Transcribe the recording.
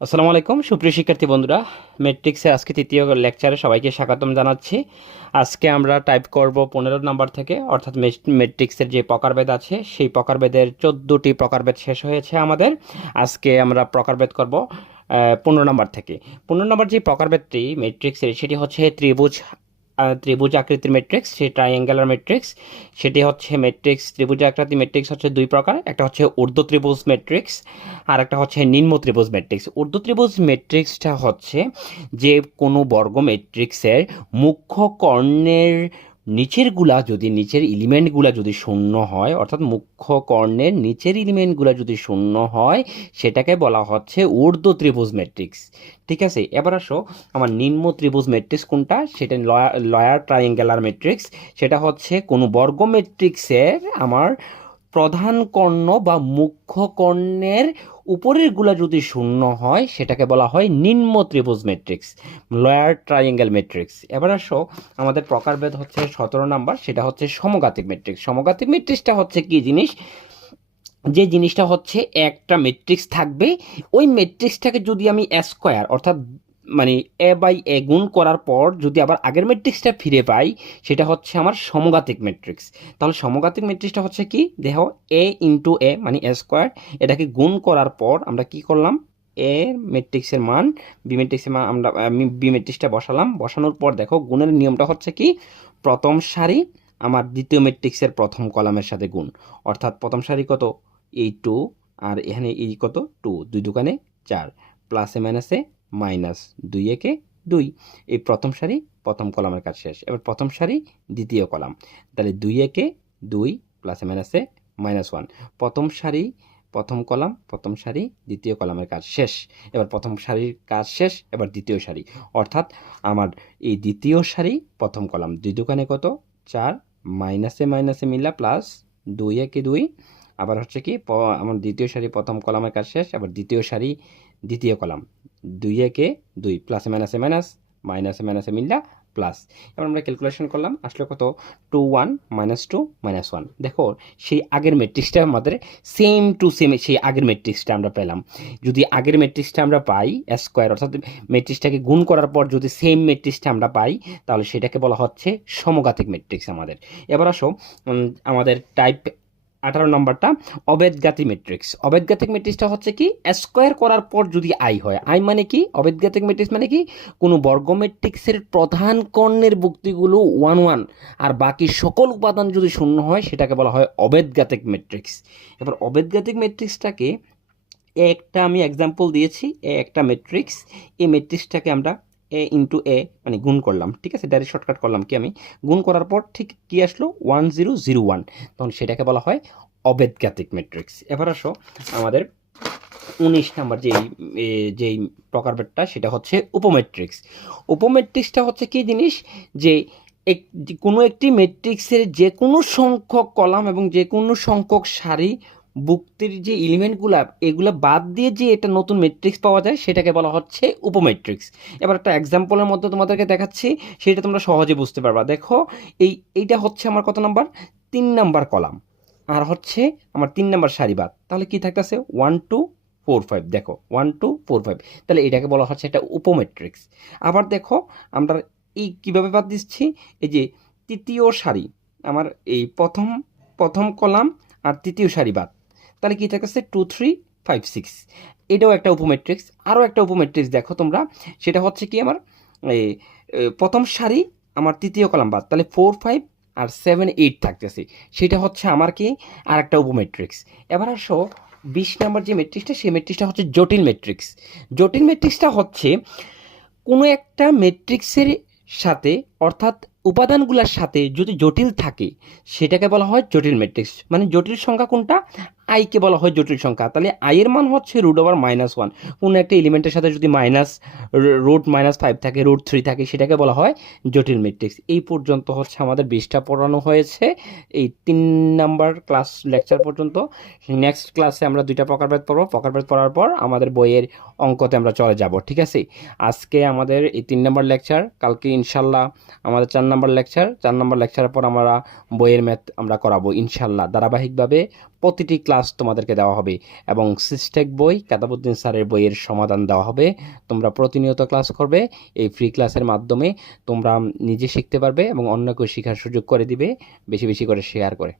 আসসালামু আলাইকুম সুপ্রিয় শিক্ষার্থী বন্ধুরা, ম্যাট্রিক্সের আজকে তৃতীয় লেকচারে সবাইকে স্বাগতম জানাচ্ছি। আজকে আমরা টাইপ করব 15 নাম্বার থেকে, অর্থাৎ ম্যাট্রিক্সের যে প্রকারভেদ আছে সেই প্রকারভেদের 14টি প্রকারভেদ শেষ হয়েছে আমাদের। আজকে আমরা প্রকারভেদ করব 15 নাম্বার থেকে। 15 নাম্বার যে প্রকারভেদটি ম্যাট্রিক্সের সেটি হচ্ছে ত্রিভুজ আকৃতির ম্যাট্রিক্স, সেই ট্রাইঅ্যাঙ্গুলার ম্যাট্রিক্স। সেটি হচ্ছে ম্যাট্রিক্স, ত্রিভুজ আকৃতির ম্যাট্রিক্স হচ্ছে দুই প্রকার, একটা হচ্ছে ঊর্ধ্ব ত্রিভুজ ম্যাট্রিক্স আর একটা হচ্ছে নিম্ন ত্রিভুজ ম্যাট্রিক্স। ঊর্ধ্ব ত্রিভুজ ম্যাট্রিক্সটা হচ্ছে যে কোনো বর্গ ম্যাট্রিক্সের মুখ্য কর্ণের নিচের এলিমেন্টগুলা যদি শূন্য হয়, অর্থাৎ মুখ্য কর্ণের নিচের এলিমেন্টগুলা যদি শূন্য হয়, সেটাকে বলা হচ্ছে ঊর্ধ্ব ত্রিভুজ ম্যাট্রিক্স। ঠিক আছে, এবার আসো আমার নিম্ন ত্রিভুজ ম্যাট্রিক্স কোনটা, সেটা লয়ার ট্রাইঅ্যাঙ্গুলার ম্যাট্রিক্স। সেটা হচ্ছে কোনো বর্গ ম্যাট্রিক্সের আমার প্রধান কর্ণ বা মুখ্য কর্ণের উপরের গুলা যদি শূন্য হয় সেটাকে বলা হয় নিম্ন ত্রিভুজ ম্যাট্রিক্স, লয়ার ট্রাইঅ্যাঙ্গেল ম্যাট্রিক্স। এবার আসো আমাদের প্রকারভেদ হচ্ছে 17 নাম্বার, সেটা হচ্ছে সমঘাতিক ম্যাট্রিক্স। সমঘাতিক ম্যাট্রিক্সটা হচ্ছে কি জিনিস, যে জিনিসটা হচ্ছে একটা ম্যাট্রিক্স থাকবে, ওই ম্যাট্রিক্সটাকে যদি আমি স্কোয়ার অর্থাৎ মানে এ বাই এ গুণ করার পর যদি আবার আগের ম্যাট্রিক্সটা ফিরে পাই, সেটা হচ্ছে আমার সমঘাতিক ম্যাট্রিক্স। তাহলে সমঘাতিক ম্যাট্রিক্সটা হচ্ছে কি, দেখো এ ইন্টু এ মানে এ স্কোয়ার, এটাকে গুণ করার পর আমরা কি করলাম, এ ম্যাট্রিক্সের মান বি ম্যাট্রিক্সের মান আমি বি ম্যাট্রিক্সটা বসালাম। বসানোর পর দেখো গুণের নিয়মটা হচ্ছে কি, প্রথম সারি আমার দ্বিতীয় ম্যাট্রিক্সের প্রথম কলামের সাথে গুণ, অর্থাৎ প্রথম সারি কত, এই টু, আর এখানে এই কত টু, দুই দোকানে চার, প্লাসে মাইনাসে মাইনাস, দুই একে দুই। এই প্রথম সারি প্রথম কলামের কাজ শেষ। এবার প্রথম সারি দ্বিতীয় কলাম, তাহলে দুই একে দুই, প্লাসে মাইনাসে মাইনাস ওয়ান। প্রথম সারি প্রথম কলাম প্রথম সারি দ্বিতীয় কলামের কাজ শেষ। এবার প্রথম সারির কাজ শেষ, এবার দ্বিতীয় সারি, অর্থাৎ আমার এই দ্বিতীয় সারি প্রথম কলাম, দুই দোকানে কত চার, মাইনাসে মাইনাসে মিলা প্লাস, দুই একে দুই। আবার হচ্ছে কি আমার দ্বিতীয় সারি প্রথম কলামের কাজ শেষ, আবার দ্বিতীয় সারি দ্বিতীয় কলাম, দুই একে দুই, প্লাসে মাইনাসে মাইনাস, মাইনাসে মাইনাসে মিললা প্লাস। এবার আমরা ক্যালকুলেশন করলাম, আসলে কত two one minus two minus one. দেখো সেই আগের ম্যাট্রিক্সটা আমাদের সেম টু সেম, সেই আগের ম্যাট্রিক্সটা আমরা পেলাম। যদি আগের ম্যাট্রিক্সটা আমরা পাই স্কোয়ার, অর্থাৎ ম্যাট্রিক্সটাকে গুণ করার পর যদি সেম ম্যাট্রিক্সটা আমরা পাই, তাহলে সেটাকে বলা হচ্ছে সমঘাতিক ম্যাট্রিক্স আমাদের। এবার আসো আমাদের টাইপ 18 নম্বরটা অবেদগাতি ম্যাট্রিক্স। অবেদগাতিক ম্যাট্রিক্সটা হচ্ছে কি, স্কোয়ার করার পর যদি আই হয়, আই মানে কি, অবেদগাতিক ম্যাট্রিক্স মানে কি, কোনো বর্গ ম্যাট্রিক্সের প্রধান কর্ণের ভুক্তিগুলো ওয়ান ওয়ান আর বাকি সকল উপাদান যদি শূন্য হয়, সেটাকে বলা হয় অবেদগাতিক ম্যাট্রিক্স। এবার অবেদগাতিক ম্যাট্রিক্সটাকে একটা আমি এক্সাম্পল দিয়েছি, একটা ম্যাট্রিক্স, এই ম্যাট্রিক্সটাকে আমরা এ ইন্টু এ মানে গুণ করলাম। ঠিক আছে, ডাইরেক্ট শর্টকাট করলাম কি, আমি গুণ করার পর ঠিক কি আসলো 1001, তখন সেটাকে বলা হয় অবেদগাতিক ম্যাট্রিক্স। এবার আসো আমাদের 19 নাম্বার যেই প্রকারভেদটা, সেটা হচ্ছে উপম্যাট্রিক্স। উপম্যাট্রিক্সটা হচ্ছে কি জিনিস, যে কোনো একটি ম্যাট্রিক্সের যে কোনো সংখ্যক কলাম এবং যে কোনো সংখ্যক সারি ভুক্তির যে এলিমেন্টগুলা এগুলো বাদ দিয়ে যে এটা নতুন ম্যাট্রিক্স পাওয়া যায়, সেটাকে বলা হচ্ছে উপম্যাট্রিক্স। এবার একটা এক্সাম্পলের মধ্যে তোমাদেরকে দেখাচ্ছি, সেটা তোমরা সহজে বুঝতে পারবা। দেখো এইটা হচ্ছে আমার কত নাম্বার, 3 নাম্বার কলাম, আর হচ্ছে আমার 3 নাম্বার সারি বাদ, তাহলে কি থাকতেছে 1 2 4 5। দেখো 1 2 4 5, তাহলে এটাকে বলা হচ্ছে একটা উপম্যাট্রিক্স। আবার দেখো আমরা এই কীভাবে বাদ দিচ্ছি, এই যে তৃতীয় সারি আমার এই প্রথম প্রথম কলাম আর তৃতীয় সারি বাদ, তাহলে কী থাকতেছে 2 3 5 6। এটাও একটা উপম্যাট্রিক্স। আরও একটা উপম্যাট্রিক্স দেখো তোমরা, সেটা হচ্ছে কি আমার এই প্রথম সারি আমার তৃতীয় কলাম বাদ, তাহলে 4 5 আর 7 8 থাকতেছে, সেটা হচ্ছে আমার কি আর একটা উপম্যাট্রিক্স। এবার আসো 20 নাম্বার যে ম্যাট্রিক্সটা, সেই ম্যাট্রিক্সটা হচ্ছে জটিল ম্যাট্রিক্স। জটিল ম্যাট্রিক্সটা হচ্ছে কোনো একটা ম্যাট্রিক্সের সাথে, অর্থাৎ উপাদানগুলোর সাথে যদি জটিল থাকে, সেটাকে বলা হয় জটিল ম্যাট্রিক্স। মানে জটিল সংখ্যা কোনটা, আইকে বলা হয় জটিল সংখ্যা। তাহলে আইয়ের মান হচ্ছে √/-1। কোনো একটা এলিমেন্টের সাথে যদি √-5 থাকে, √3 থাকে, সেটাকে বলা হয় জটিল ম্যাট্রিক্স। এই পর্যন্ত হচ্ছে আমাদের 20টা পড়ানো হয়েছে, এই 3 নাম্বার ক্লাস লেকচার পর্যন্ত। নেক্সট ক্লাসে আমরা 2টা প্রকারভেদ পড়ব। প্রকারভেদ পড়ার পর আমাদের বইয়ের অঙ্কতে আমরা চলে যাব। ঠিক আছে, আজকে আমাদের এই 3 নাম্বার লেকচার, কালকে ইনশাল্লাহ আমাদের 4 নম্বর লেকচার। 4 নম্বর লেকচারের পর আমরা বইয়ের ম্যাথ আমরা করাবো ইনশাল্লাহ। ধারাবাহিকভাবে প্রতিটি ক্লাস তোমাদেরকে দেওয়া হবে এবং সিস্টেক বই, কাতাবুদ্দিন স্যারের বইয়ের সমাধান দেওয়া হবে। তোমরা প্রতিনিয়ত ক্লাস করবে। এই ফ্রি ক্লাসের মাধ্যমে তোমরা নিজে শিখতে পারবে এবং অন্যকেও শেখার সুযোগ করে দিবে, বেশি বেশি করে শেয়ার করে।